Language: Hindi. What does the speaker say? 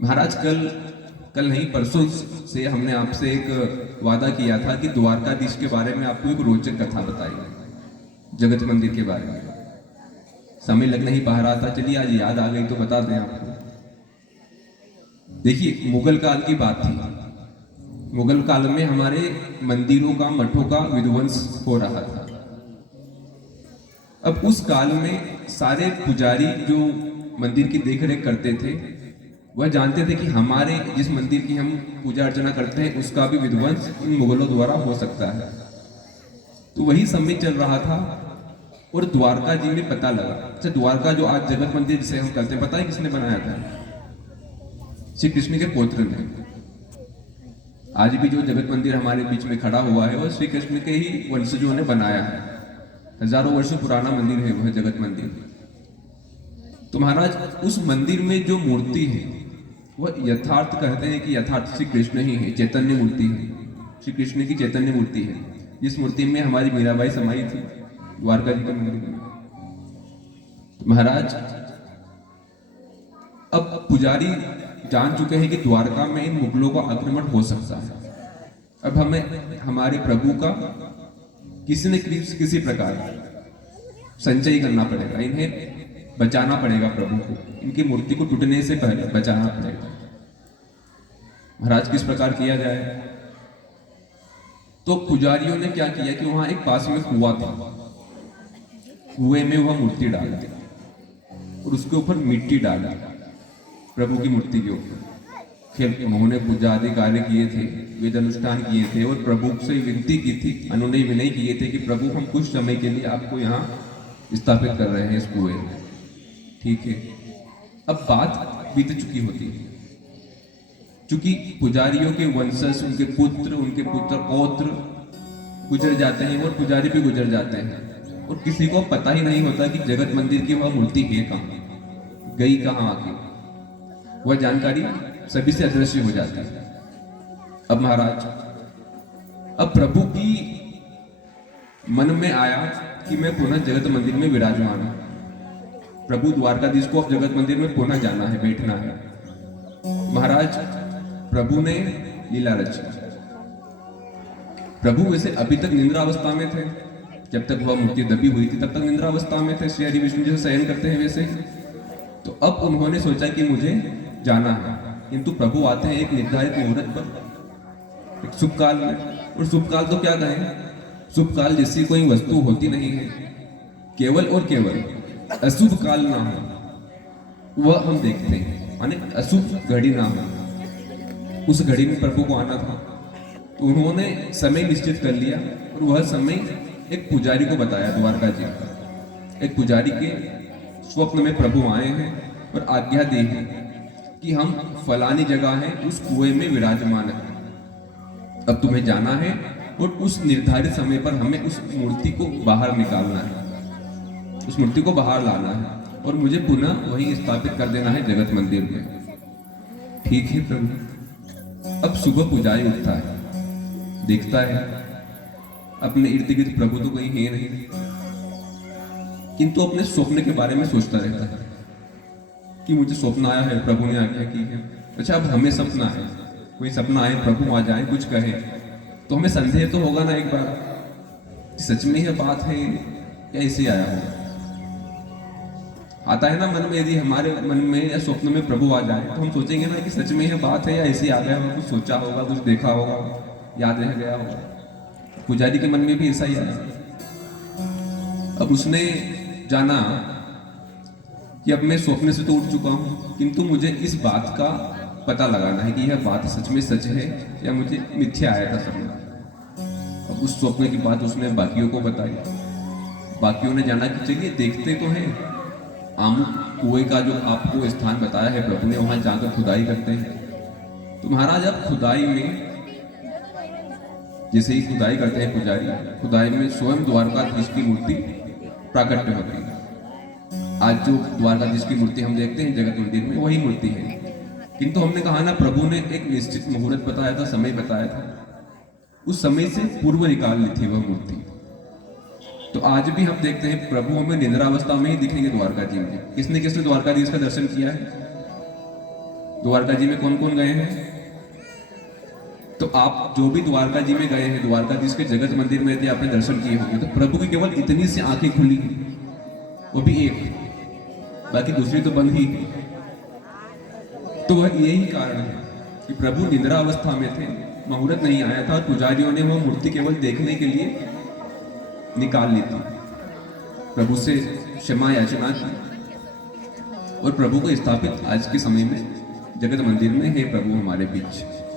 महाराज कल कल नहीं परसों से हमने आपसे एक वादा किया था कि द्वारकाधीश के बारे में आपको एक रोचक कथा बताई, जगत मंदिर के बारे में। समय लग नहीं पा रहा था, चलिए आज याद आ गई तो बता दें आपको। देखिए, मुगल काल की बात थी। मुगल काल में हमारे मंदिरों का, मठों का विध्वंस हो रहा था। अब उस काल में सारे पुजारी जो मंदिर की देखरेख करते थे वह जानते थे कि हमारे जिस मंदिर की हम पूजा अर्चना करते हैं उसका भी विध्वंस इन मुगलों द्वारा हो सकता है। तो वही समय चल रहा था और द्वारका जी में पता लगा। अच्छा, द्वारका जो आज जगत मंदिर जिसे हम कहते हैं, पता है किसने बनाया था? श्री कृष्ण के पौत्र ने। आज भी जो जगत मंदिर हमारे बीच में खड़ा हुआ है वह श्री कृष्ण के ही वंशजों ने बनाया है। हजारों वर्षों पुराना मंदिर है वह जगत मंदिर। तो महाराज उस मंदिर में जो मूर्ति है वह यथार्थ कहते हैं कि यथार्थ श्री कृष्ण ही है, चैतन्य मूर्ति है, श्री कृष्ण की चैतन्य मूर्ति है। जिस मूर्ति में हमारी मीराबाई समाई थी द्वारका जी के मंदिर में। तो महाराज अब पुजारी जान चुके हैं कि द्वारका में इन मुगलों का आक्रमण हो सकता है। अब हमें हमारे प्रभु का किसी न किसी प्रकार संचय करना पड़ेगा, इन्हें बचाना पड़ेगा, प्रभु को इनकी मूर्ति को टूटने से पहले बचाना पड़ेगा। महाराज किस प्रकार किया जाए? तो पुजारियों ने क्या किया कि वहां एक पास में कुआं था, कुएं में वह मूर्ति डाल दी और उसके ऊपर मिट्टी डाला प्रभु की मूर्ति के ऊपर। फिर उन्होंने पूजा आदि कार्य किए थे, वेद अनुष्ठान किए थे और प्रभु से विनती की थी, अनुनय विनय किए थे कि प्रभु हम कुछ समय के लिए आपको यहाँ स्थापित कर रहे हैं इस कुएं में, ठीक है। अब बात बीत चुकी होती है, चूंकि पुजारियों के वंशज, उनके पुत्र पौत्र गुजर जाते हैं और पुजारी भी गुजर जाते हैं और किसी को पता ही नहीं होता कि जगत मंदिर की वह मूर्ति है कहाँ, गई कहाँ आके। वह जानकारी सभी से अदृश्य हो जाती है। अब महाराज, अब प्रभु की मन में आया कि मैं पुनः जगत मंदिर में विराजमान हूं। प्रभु द्वारकाधीश को अब जगत मंदिर में पुनः जाना है, बैठना है। महाराज प्रभु ने लीला रची। प्रभु वैसे अभी तक निंद्रा अवस्था में थे, जब तक वह मूर्ति दबी हुई थी तब तक निंद्रा अवस्था में थे, श्री हरि विष्णु जैसे शयन करते हैं वैसे। तो अब उन्होंने सोचा कि मुझे जाना है, किंतु प्रभु आते हैं एक निर्धारित मुहूर्त पर, एक शुभ काल में। और शुभ काल तो क्या कहें, शुभ काल जैसी कोई वस्तु होती नहीं है। केवल और केवल अशुभ काल ना हो वह हम देखते हैं, माने अशुभ घड़ी ना हो, उस घड़ी में प्रभु को आना था। तो उन्होंने समय निश्चित कर लिया और वह समय एक पुजारी को बताया, द्वारका जी का एक पुजारी के स्वप्न में प्रभु आए हैं और आज्ञा दी है कि हम फलानी जगह है उस कुएं में विराजमान है, अब तुम्हें जाना है और उस निर्धारित समय पर हमें उस मूर्ति को बाहर निकालना है, उस मूर्ति को बाहर लाना है और मुझे पुनः वहीं स्थापित कर देना है जगत मंदिर में। ठीक है प्रभु। अब सुबह पुजारी उठता है, देखता है अपने इर्द गिर्द प्रभु तो कहीं है नहीं, किंतु अपने स्वप्न के बारे में सोचता रहता है कि मुझे स्वप्न आया है, प्रभु ने आज्ञा की है। अच्छा, अब हमें सपना है, कोई सपना आए, प्रभु आ जाए, कुछ कहे तो हमें संदेह तो होगा ना एक बार, सच में यह बात है या ऐसे आया हो। आता है ना मन में, यदि हमारे मन में या स्वप्न में प्रभु आ जाए तो हम सोचेंगे ना कि सच में यह बात है या ऐसे आ गया होगा, कुछ सोचा होगा, कुछ देखा होगा, याद रह गया होगा। पुजारी के मन में भी ऐसा ही आया। अब उसने जाना कि अब मैं स्वप्न से तो उठ चुका हूं, किंतु मुझे इस बात का पता लगाना है कि यह बात सच में सच है या मुझे मिथ्या आया था सपना। अब उस स्वप्न की बात उसने बाकियों को बताई। बाकियों ने जाना कि चलिए देखते तो हैं, आमुक कुएं का जो आपको स्थान बताया है प्रभु ने, वहां जाकर खुदाई करते हैं। तो महाराज अब खुदाई में, जैसे ही खुदाई करते हैं पुजारी, खुदाई में स्वयं द्वारकाधीश की मूर्ति प्राकट्य होती है। आज जो द्वारकाधीश की मूर्ति हम देखते हैं जगत मंदिर में वही मूर्ति है, किंतु हमने कहा ना प्रभु ने एक निश्चित मुहूर्त बताया था, समय बताया था, उस समय से पूर्व निकाल ली थी वह मूर्ति। तो आज भी हम देखते हैं प्रभु हमें निद्रावस्था में ही दिखेंगे द्वारका जी में। किसने किसने द्वारकाधीश का दर्शन किया है? द्वारका जी में कौन कौन गए हैं? तो आप जो भी द्वारका जी में गए हैं, द्वारकाधीश के जगत मंदिर में यदि आपने दर्शन किए होंगे, तो प्रभु की केवल इतनी सी आंखें खुली, वो भी एक, बाकी दूसरी तो बंद ही। तो वह यही कारण है कि प्रभु निद्रा अवस्था में थे, मुहूर्त नहीं आया था, पुजारियों ने वह मूर्ति केवल देखने के लिए निकाल ली थी। प्रभु से क्षमा याचना की और प्रभु को स्थापित आज के समय में जगत मंदिर में, हे प्रभु हमारे बीच।